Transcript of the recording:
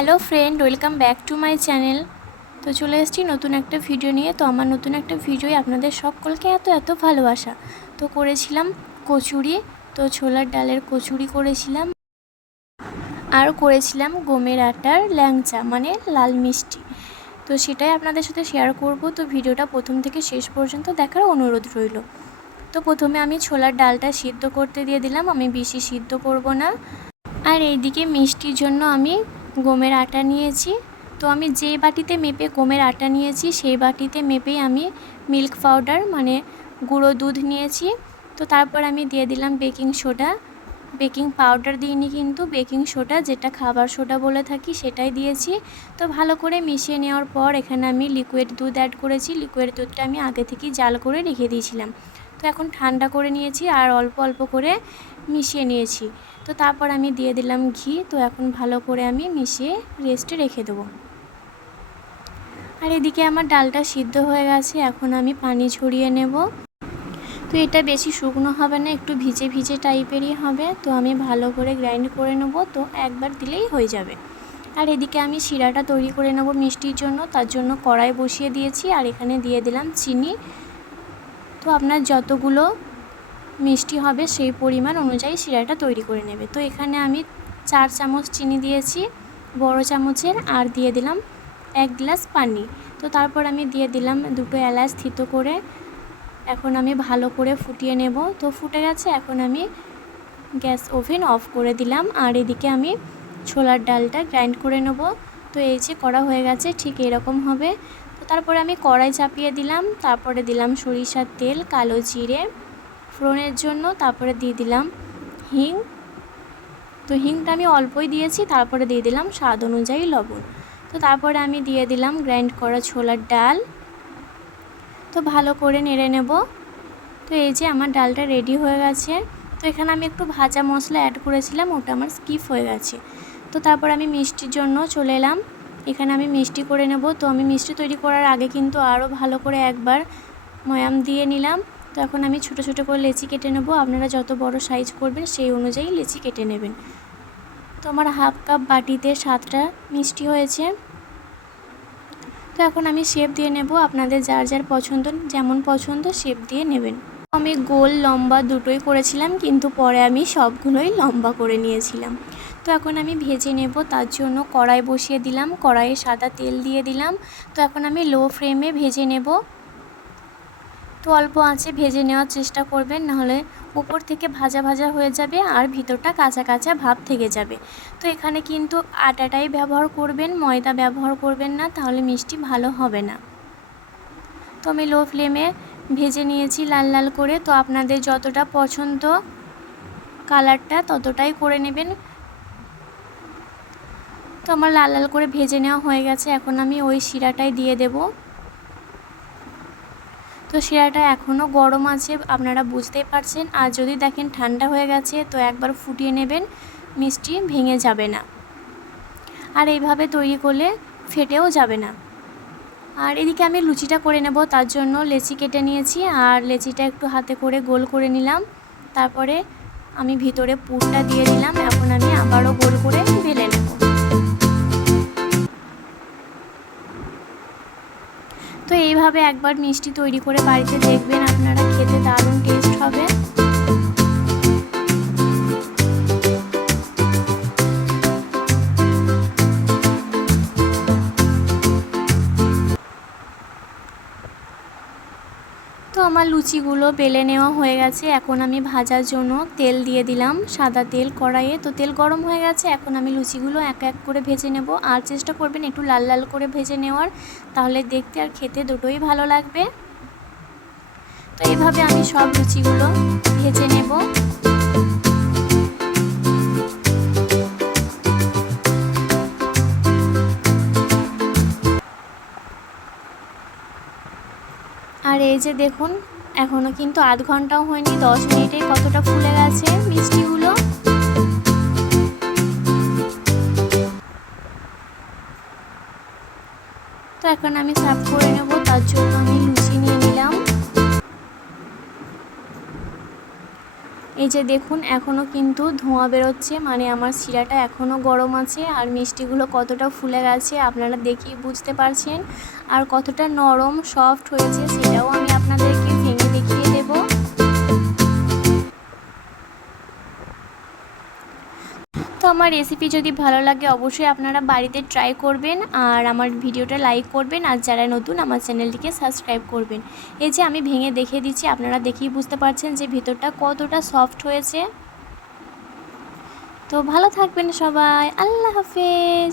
Hello friend, welcome back to my channel. তো চলে এসেছি নতুন একটা ভিডিও নিয়ে। তো আমার নতুন একটা ভিডিওই আপনাদের সকলকে এত এত ভালোবাসা। তো করেছিলাম কচুরি, তো ছোলার ডালের কচুরি করেছিলাম। আর করেছিলাম গমের আটার ল্যাংচা মানে লাল মিষ্টি। তো সেটাই আপনাদের সাথে শেয়ার করব। তো ভিডিওটা প্রথম থেকে শেষ পর্যন্ত দেখার অনুরোধ রইল। তো প্রথমে আমি ছোলার ডালটা সিদ্ধ করতে দিয়ে দিলাম। আমি বেশি সিদ্ধ করব না। আর এইদিকে মিষ্টির জন্য আমি গমের আটা নিয়েছি। তো আমি যে বাটিতে মেপে গমের আটা নিয়েছি, সেই বাটিতে মেপেই আমি মিল্ক পাউডার মানে গুঁড়ো দুধ নিয়েছি। তো তারপর আমি দিয়ে দিলাম বেকিং সোডা। বেকিং পাউডার দিইনি কিন্তু, বেকিং সোডা, যেটা খাবার সোডা বলে থাকি সেটাই দিয়েছি। তো ভালো করে মিশিয়ে নেওয়ার পর এখানে আমি লিকুইড দুধ অ্যাড করেছি। লিকুইড দুধটা আমি আগে থেকেই জাল করে রেখে দিয়েছিলাম। তো এখন ঠান্ডা করে নিয়েছি আর অল্প অল্প করে মিশিয়ে নিয়েছি। তো তারপর আমি দিয়ে দিলাম ঘি। তো এখন ভালো করে আমি মিশিয়ে রেস্টে রেখে দেবো। আর এদিকে আমার ডালটা সিদ্ধ হয়ে গেছে। এখন আমি পানি ছড়িয়ে নেব। তো এটা বেশি শুকনো হবে না, একটু ভিজে ভিজে টাইপেরই হবে। তো আমি ভালো করে গ্রাইন্ড করে নেব। তো একবার দিলেই হয়ে যাবে। আর এদিকে আমি শিরাটা তৈরি করে নেব মিষ্টির জন্য। তার জন্য কড়াই বসিয়ে দিয়েছি। আর এখানে দিয়ে দিলাম চিনি। তো আপনার যতগুলো মিষ্টি হবে সেই পরিমাণ অনুযায়ী শিরাটা তৈরি করে নেবে। তো এখানে আমি চার চামচ চিনি দিয়েছি, বড় চামচের, আর দিয়ে দিলাম এক গ্লাস পানি। তো তারপর আমি দিয়ে দিলাম দুটো এলাচ থিতো করে। এখন আমি ভালো করে ফুটিয়ে নেব। তো ফুটে গেছে, এখন আমি গ্যাস ওভেন অফ করে দিলাম। আর এদিকে আমি ছোলার ডালটা গ্রাইন্ড করে নেব। তো এই যে করা হয়ে গেছে, ঠিক এরকম হবে। তো তারপরে আমি কড়াই চাপিয়ে দিলাম। তারপরে দিলাম সরিষার তেল, কালো জিরে ফোড়নের জন্য তারপরে দিয়ে দিলাম হিং। তো হিংটা আমি অল্পই দিয়েছি, তারপরে দিয়ে দিলাম স্বাদ অনুযায়ী লবণ। তো তারপরে আমি দিয়ে দিলাম গ্রাইন্ড করা ছোলার ডাল। তো ভালো করে নেড়ে নেব। তো এই যে আমার ডালটা রেডি হয়ে গেছে। তো এখানে আমি একটু ভাজা মশলা অ্যাড করেছিলাম, ওটা আমার স্কিপ হয়ে গেছে। তো তারপর আমি মিষ্টির জন্য চলে এলাম। এখানে আমি মিষ্টি করে নেব। তো আমি মিষ্টি তৈরি করার আগে কিন্তু আরও ভালো করে একবার ময়াম দিয়ে নিলাম। তো এখন আমি ছোটো ছোটো করে লেচি কেটে নেব। আপনারা যত বড় সাইজ করবেন, সেই অনুযায়ী লেচি কেটে নেবেন। তো আমার হাফ কাপ বাটিতে সাতটা মিষ্টি হয়েছে। তো এখন আমি শেপ দিয়ে নেব। আপনাদের যার যার পছন্দ, যেমন পছন্দ শেপ দিয়ে নেবেন। আমি গোল লম্বা দুটোই করেছিলাম, কিন্তু পরে আমি সবগুলোই লম্বা করে নিয়েছিলাম। তো এখন আমি ভেজে নেব। তার জন্য কড়াই বসিয়ে দিলাম, কড়াইয়ে সাদা তেল দিয়ে দিলাম। তো এখন আমি লো ফ্লেমে ভেজে নেব। তো অল্প আঁচে ভেজে নেওয়ার চেষ্টা করবেন, নাহলে উপর থেকে ভাজা ভাজা হয়ে যাবে আর ভিতরটা কাঁচা কাঁচা ভাব থেকে যাবে। তো এখানে কিন্তু আটাটাই ব্যবহার করবেন, ময়দা ব্যবহার করবেন না, তাহলে মিষ্টি ভালো হবে না। তো আমি লো ফ্লেমে ভেজে নিয়েছি লাল লাল করে। তো আপনাদের যতটা পছন্দ কালারটা ততটাই করে নেবেন। তো আমার লাল লাল করে ভেজে নেওয়া হয়ে গেছে, এখন আমি ওই শিরাটাই দিয়ে দেবো। তো শিরাটা এখনও গরম আছে, আপনারা বুঝতেই পারছেন। আর যদি দেখেন ঠান্ডা হয়ে গেছে, তো একবার ফুটিয়ে নেবেন, মিষ্টি ভেঙে যাবে না। আর এইভাবে তৈরি করলে ফেটেও যাবে না। আর এদিকে আমি লুচিটা করে নেব, তার জন্য লেচি কেটে নিয়েছি। আর লেচিটা একটু হাতে করে গোল করে নিলাম। তারপরে আমি ভিতরে পুরটা দিয়ে দিলাম। এখন আমি আবারও গোল করে বেলে তো এইভাবে একবার মিষ্টি তৈরি করে বাড়িতে দেখবেন আপনারা খেতে দারুণ টেস্ট হবে। আমার লুচিগুলো বেলে নেওয়া হয়ে গেছে। এখন আমি ভাজার জন্য তেল দিয়ে দিলাম সাদা তেল কড়াইয়ে। তো তেল গরম হয়ে গেছে, এখন আমি লুচিগুলো এক এক করে ভেজে নেব। আর চেষ্টা করবেন একটু লাল লাল করে ভেজে নেওয়ার, তাহলে দেখতে আর খেতে দুটোই ভালো লাগবে। তো এইভাবে আমি সব লুচিগুলো ভেজে নেব। এই যে দেখুন এখনও কিন্তু আধ ঘন্টাও হয়নি, দশ মিনিটে কতটা ফুলে গেছে মিষ্টিগুলো। তো এখন আমি সাফ করে এই যে দেখুন এখনও কিন্তু ধোঁয়া বেরোচ্ছে। মানে আমার শিরাটা এখনও গরম আছে আর মিষ্টিগুলো কতটা ফুলে গেছে আপনারা দেখেই বুঝতে পারছেন। আর কতটা নরম সফট হয়েছে, সেটাও আমি আমার রেসিপি যদি ভালো লাগে, অবশ্যই আপনারা বাড়িতে ট্রাই করবেন আর আমার ভিডিওটা লাইক করবেন আর যারা নতুন আমার চ্যানেলটিকে সাবস্ক্রাইব করবেন। এই যে আমি ভেঙে দেখে দিচ্ছি, আপনারা দেখেই বুঝতে পারছেন যে ভিতরটা কতটা সফট হয়েছে। তো ভালো থাকবেন সবাই, আল্লাহ হাফেজ।